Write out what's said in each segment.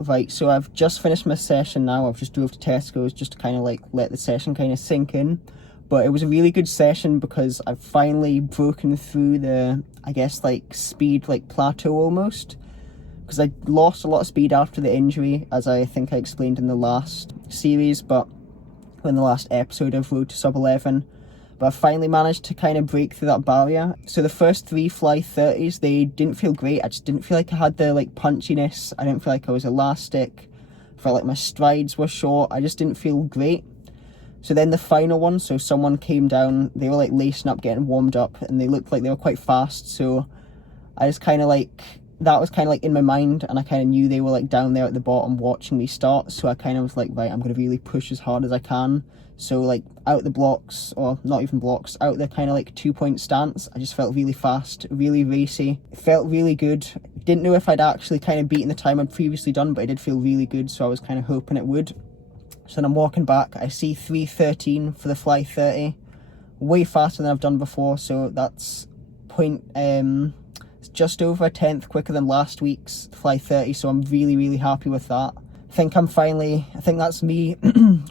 Right, so I've just finished my session now. I've just drove to Tesco's just to kind of like let the session kind of sink in. But it was a really good session because I've finally broken through the, I guess, like speed like plateau almost. Because I lost a lot of speed after the injury, as I think I explained in the last series, but in the last episode of Road to Sub 11. But I finally managed to kind of break through that barrier. So the first 3 fly 30s, they didn't feel great. I just didn't feel like I had the like punchiness. I didn't feel like I was elastic. I felt like my strides were short. I just didn't feel great. So then the final one, so someone came down, they were like lacing up, getting warmed up, and they looked like they were quite fast. So I just kind of like, that was kind of like in my mind, and I kind of knew they were like down there at the bottom watching me start. So I kind of was like, right, I'm going to really push as hard as I can. So like out the blocks, or not even blocks, out the kind of like 2-point stance, I just felt really fast, really racy. It felt really good. Didn't know if I'd actually kind of beaten the time I'd previously done, but it did feel really good. So I was kind of hoping it would. So then I'm walking back, I see 3:13 for the fly 30, way faster than I've done before. So that's it's just over a tenth quicker than last week's fly 30. So I'm really, really happy with that. I think that's me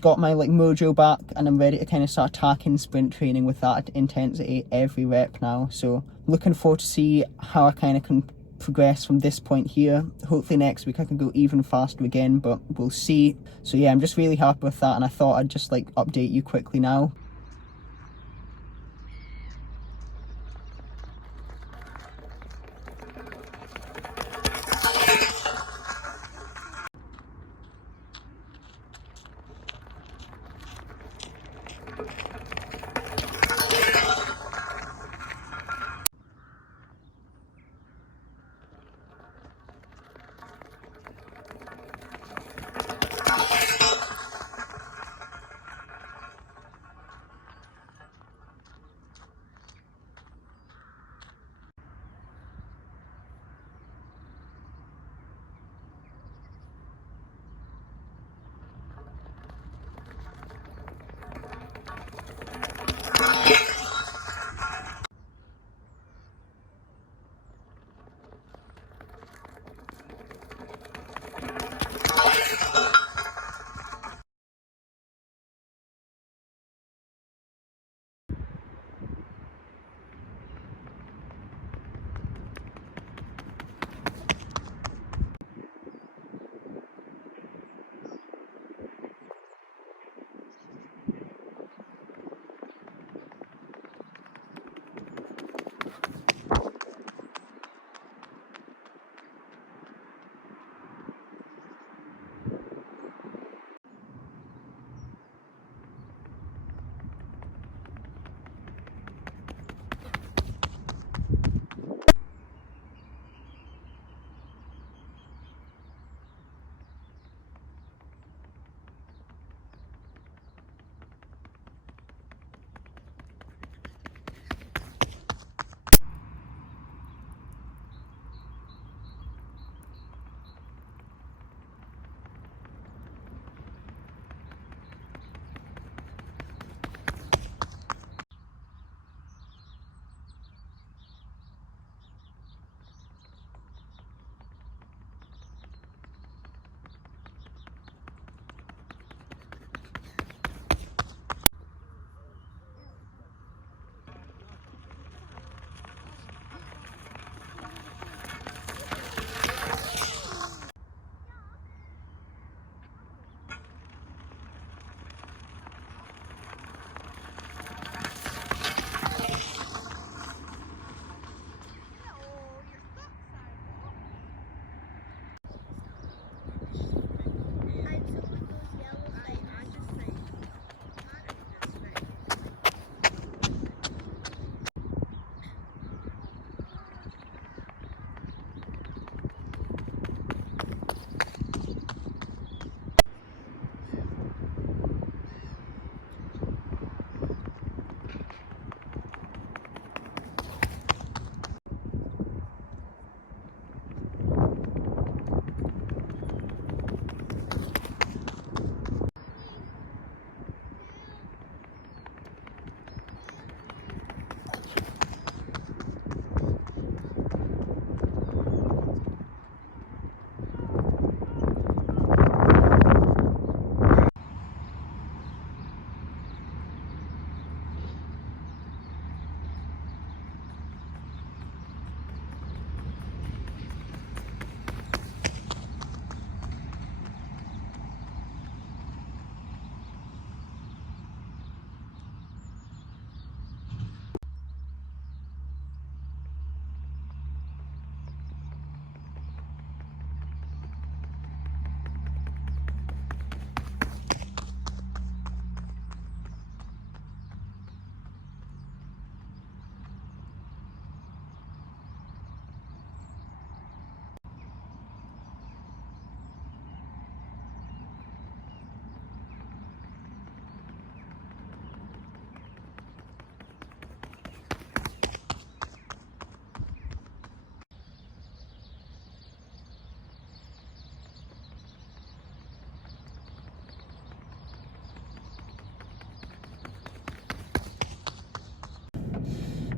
got my like mojo back, and I'm ready to kind of start attacking sprint training with that intensity every rep now. So looking forward to see how I kind of can progress from this point here. Hopefully next week I can go even faster again, but we'll see. So yeah, I'm just really happy with that, and I thought I'd just like update you quickly now.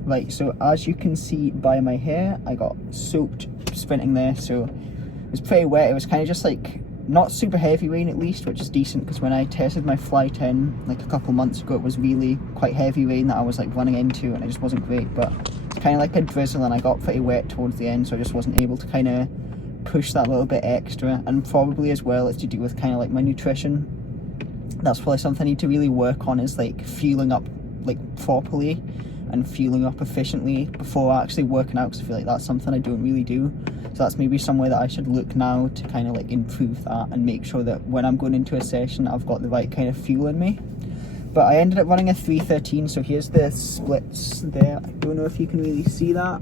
Right, so as you can see by my hair, I got soaked sprinting there, so it was pretty wet. It was kind of just like not super heavy rain at least, which is decent, because when I tested my Fly 10 like a couple months ago, it was really quite heavy rain that I was like running into, and it just wasn't great. But it's kind of like a drizzle, and I got pretty wet towards the end, so I just wasn't able to kind of push that little bit extra. And probably as well it's to do with kind of like my nutrition. That's probably something I need to really work on, is like fueling up like properly and fueling up efficiently before actually working out, because I feel like that's something I don't really do. So that's maybe somewhere that I should look now to kind of like improve that and make sure that when I'm going into a session I've got the right kind of fuel in me. But I ended up running a 3:13, so here's the splits there. I don't know if you can really see that.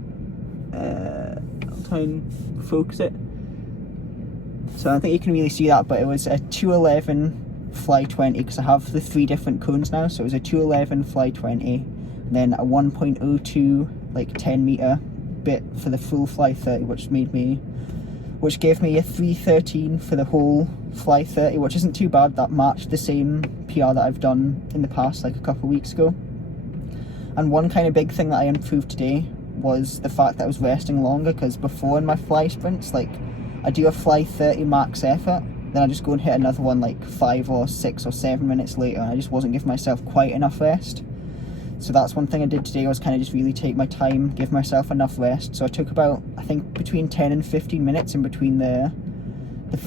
I'll try and focus it. So I don't think you can really see that, but it was a 2:11 Fly 20, because I have the 3 different cones now. So it was a 2:11 Fly 20, and then a 1.02 like 10 meter bit for the full Fly 30, which gave me a 3:13 for the whole Fly 30, which isn't too bad. That matched the same PR that I've done in the past, like a couple of weeks ago. And one kind of big thing that I improved today was the fact that I was resting longer, because before in my fly sprints, like I do a Fly 30 max effort, then I just go and hit another one like 5 or 6 or 7 minutes later, and I just wasn't giving myself quite enough rest. So that's one thing I did today, was kind of just really take my time, give myself enough rest. So I took about, I think, between 10 and 15 minutes in between the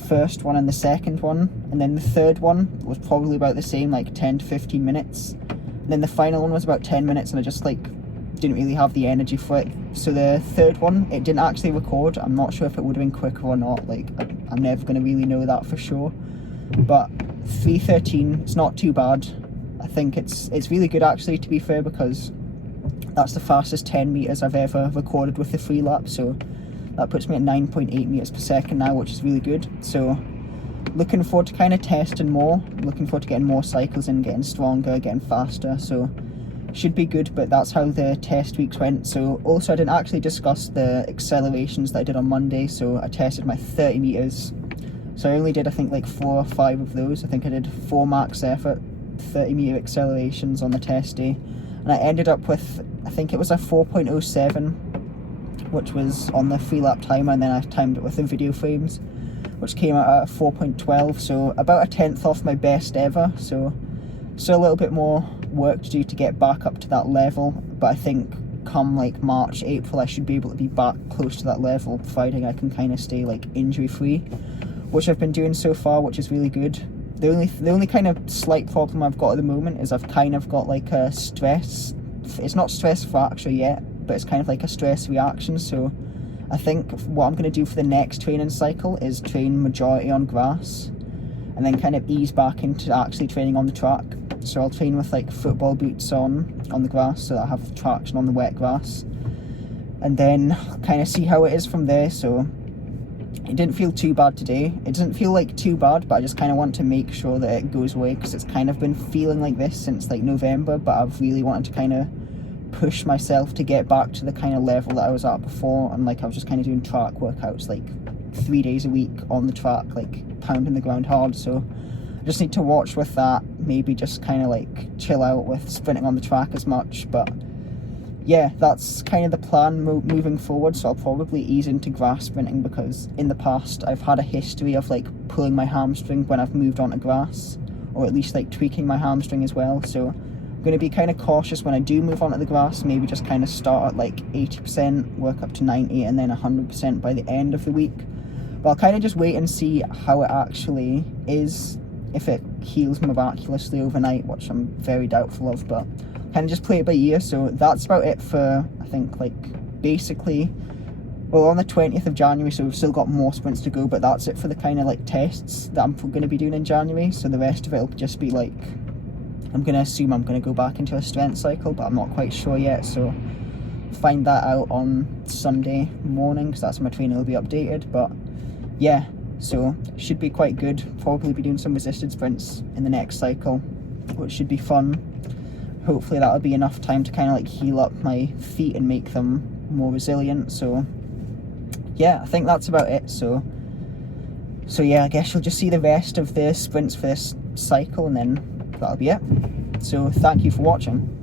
first one and the second one, and then the third one was probably about the same, like 10 to 15 minutes. And then the final one was about 10 minutes, and I just like didn't really have the energy for it. So the third one, it didn't actually record. I'm not sure if it would have been quicker or not. Like I'm never going to really know that for sure. But 3:13, it's not too bad. I think it's really good actually, to be fair, because that's the fastest 10 meters I've ever recorded with the free lap. So that puts me at 9.8 meters per second now, which is really good. So looking forward to kind of testing more, looking forward to getting more cycles in, getting stronger, getting faster. So should be good. But that's how the test weeks went. So also I didn't actually discuss the accelerations that I did on Monday. So I tested my 30 meters. So I only did, I think, like 4 or 5 of those. I think I did 4 max effort 30 meter accelerations on the test day, and I ended up with, I think it was a 4.07, which was on the free lap timer, and then I timed it with the video frames, which came out at 4.12, so about a 10th off my best ever. So still a little bit more work to do to get back up to that level, but I think come like March, April, I should be able to be back close to that level, providing I can kind of stay like injury free, which I've been doing so far, which is really good. The only kind of slight problem I've got at the moment is I've kind of got like a stress, it's not stress fracture yet, but it's kind of like a stress reaction. So I think what I'm going to do for the next training cycle is train majority on grass, and then kind of ease back into actually training on the track. So I'll train with like football boots on the grass, so that I have traction on the wet grass, and then kind of see how it is from there. So it didn't feel too bad today. It doesn't feel like too bad, but I just kind of want to make sure that it goes away, because it's kind of been feeling like this since like November, but I've really wanted to kind of push myself to get back to the kind of level that I was at before. And like I was just kind of doing track workouts like 3 days a week on the track, like pounding the ground hard. So I just need to watch with that, maybe just kind of like chill out with sprinting on the track as much. But yeah, that's kind of the plan moving forward. So I'll probably ease into grass sprinting, because in the past I've had a history of like pulling my hamstring when I've moved on to grass, or at least like tweaking my hamstring as well. So I'm going to be kind of cautious when I do move on to the grass, maybe just kind of start at like 80%, work up to 90, and then 100% by the end of the week. But I'll kind of just wait and see how it actually is, if it heals miraculously overnight, which I'm very doubtful of, but kind of just play it by ear. So that's about it for, I think, like basically, well, on the 20th of January, so we've still got more sprints to go, but that's it for the kind of like tests that I'm going to be doing in January. So the rest of it will just be like, I'm going to assume I'm going to go back into a strength cycle, but I'm not quite sure yet. So find that out on Sunday morning, because that's when my training will be updated. But yeah, so should be quite good. Probably be doing some resisted sprints in the next cycle, which should be fun. Hopefully that'll be enough time to kind of like heal up my feet and make them more resilient. So yeah, I think that's about it. So yeah, I guess you'll just see the rest of the sprints for this cycle, and then that'll be it. So thank you for watching.